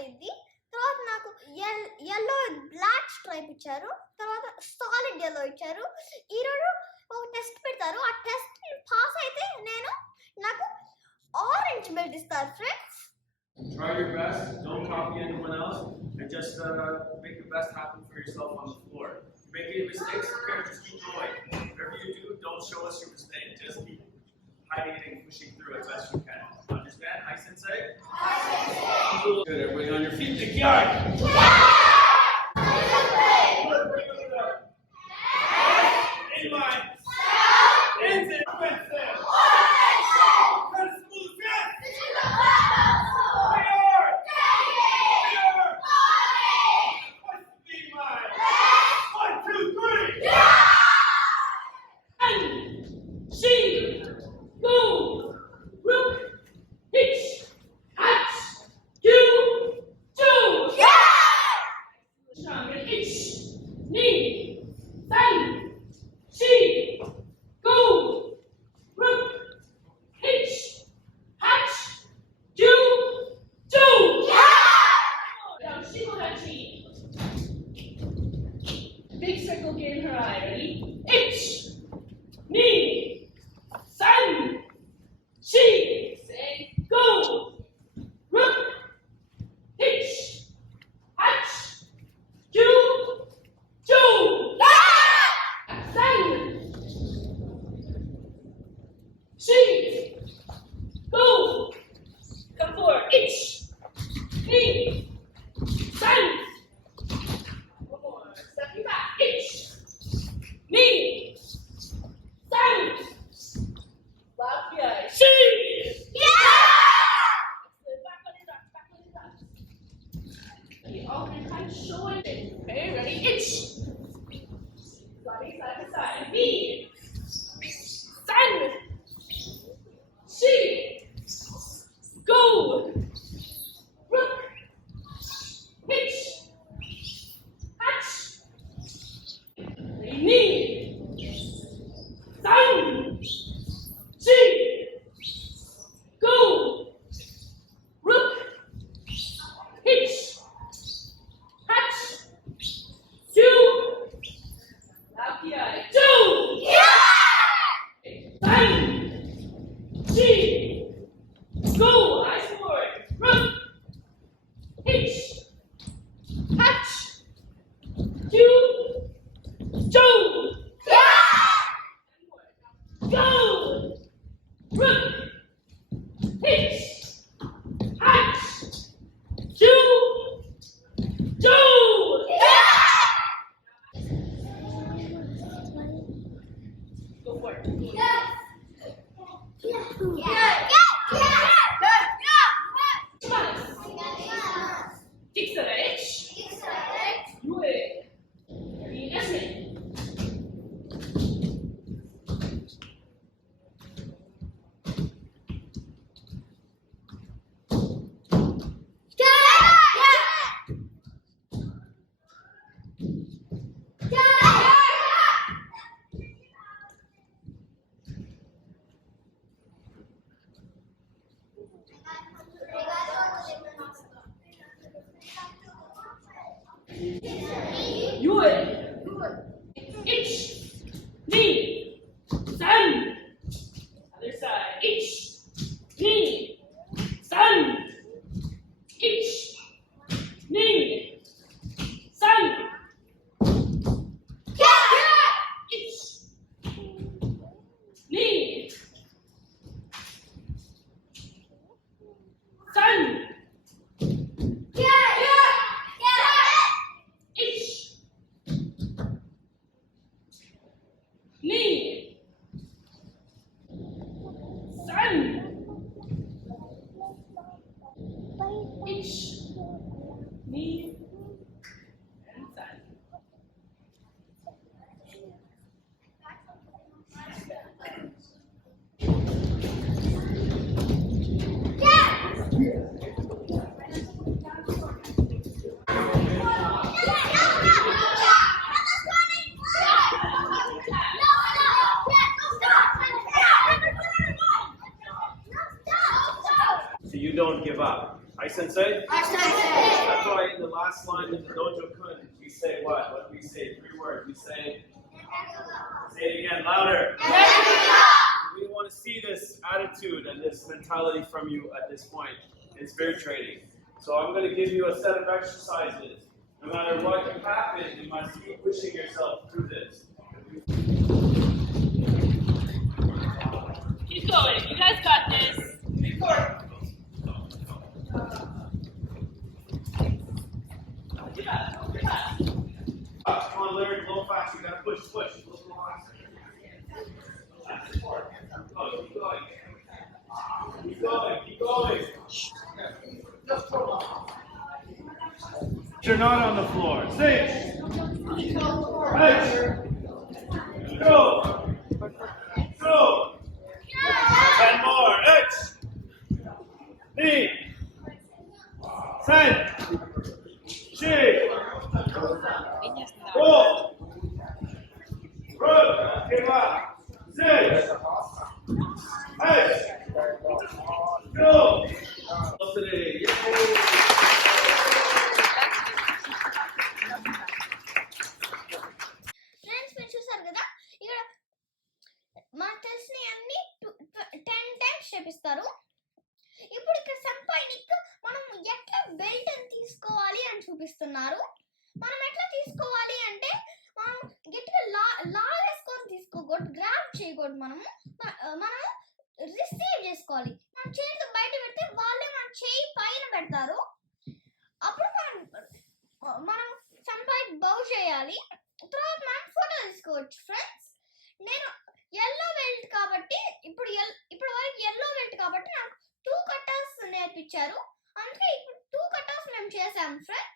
అయింది. తర్వాత నాకు yellow black స్ట్రైప్ ఇచ్చారు. తర్వాత సాలిడ్ yellow ఇచ్చారు. ఈరోజు ఒక టెస్ట్ పెడతారు. ఆ టెస్ట్ పాస్ అయితే నాకు ఆరెంజ్ బెల్ట్ ఇస్తారు friends. Try your best, don't copy anyone else, and just make the best happen for yourself on the floor. If you make any mistakes, okay, just keep going. Whatever you do, don't show us your mistake. Just keep hiding it and pushing through as best you can. Understand? Hi, Sensei? Hi, Sensei. Good, everybody on your feet. Take yard! In line. Into big circle here in her eye. Ready? H, knee, sun, she. Say go, rook, hitch, hatch, do, do. Sun, she, go. Come forward. H, knee, sun. Me, sun, loud eye, she, back on his arm. Okay, alternate side, show it. Okay, ready? Itch. Body side to side. Me, sun, she, go, rook, hitch, hatch. Knee, sun, she, go, rook, hitch, hatch, do, lucky eye, do, sun, she, go, eyes forward, rook, hitch, hatch, do, go, go, rook, hitch, hatch, do, do. Go for it. Kick the edge. Do it. Yes, you it. Itch, knee, sun. Other side. Itch, knee, sun. Itch, knee, sun. Itch, knee, sun. Knee, sun, itch, knee, and sun. So you don't give up. Hi, Sensei? That's why in the last line of the Dojo Kun, we say what? What do we say? 3 words. We say it again, louder. We don't want to see this attitude and this mentality from you at this point in spirit training. So I'm going to give you a set of exercises. No matter what can happen, you must keep pushing yourself through this. Keep going. You guys got this. Come on, Larry, a little faster. You gotta push. A little faster. That's the part. Keep going. You're not on the floor. 6. 8. Go. 10 more. 8. 9. 10. 5. 4. Good. 6. 8. Go. Today. Friends మీరు చూసారు కదా ఇక్కడ మనకు తెలిసిన అన్ని 10 times చేపిస్తారు. ఇప్పుడు ఇక్కడ సంపై నిక్ మనం ఎట్లా బెల్ట్ అని తీసుకోవాలి అని చూపిస్తున్నారు. మనం ఎట్లా తీసుకోవాలి అంటే మనం గట్టిగా లాగేసుకొని తీసుకోకూడదు, గ్రాబ్ చేయకూడదు. మనం రిసీవ్ చేసుకోవాలి. మనం చేతితో బయట పెడితే వాళ్ళే మన చేయి పైన పెడతారు. అప్పుడు మనం సంపై బౌ చేయాలి. తర్వాత మనం ఫోటో తీసుకోవచ్చు. ఫ్రెండ్స్ నేను ఎల్లో బెల్ట్ కాబట్టి ఇప్పుడు వరకు ఎల్లో బెల్ట్ కాబట్టి నాకు 2 కటాస్ నేర్పించారు. అందుకే ఇప్పుడు 2 కటాస్ మేము చేసాం ఫ్రెండ్స్.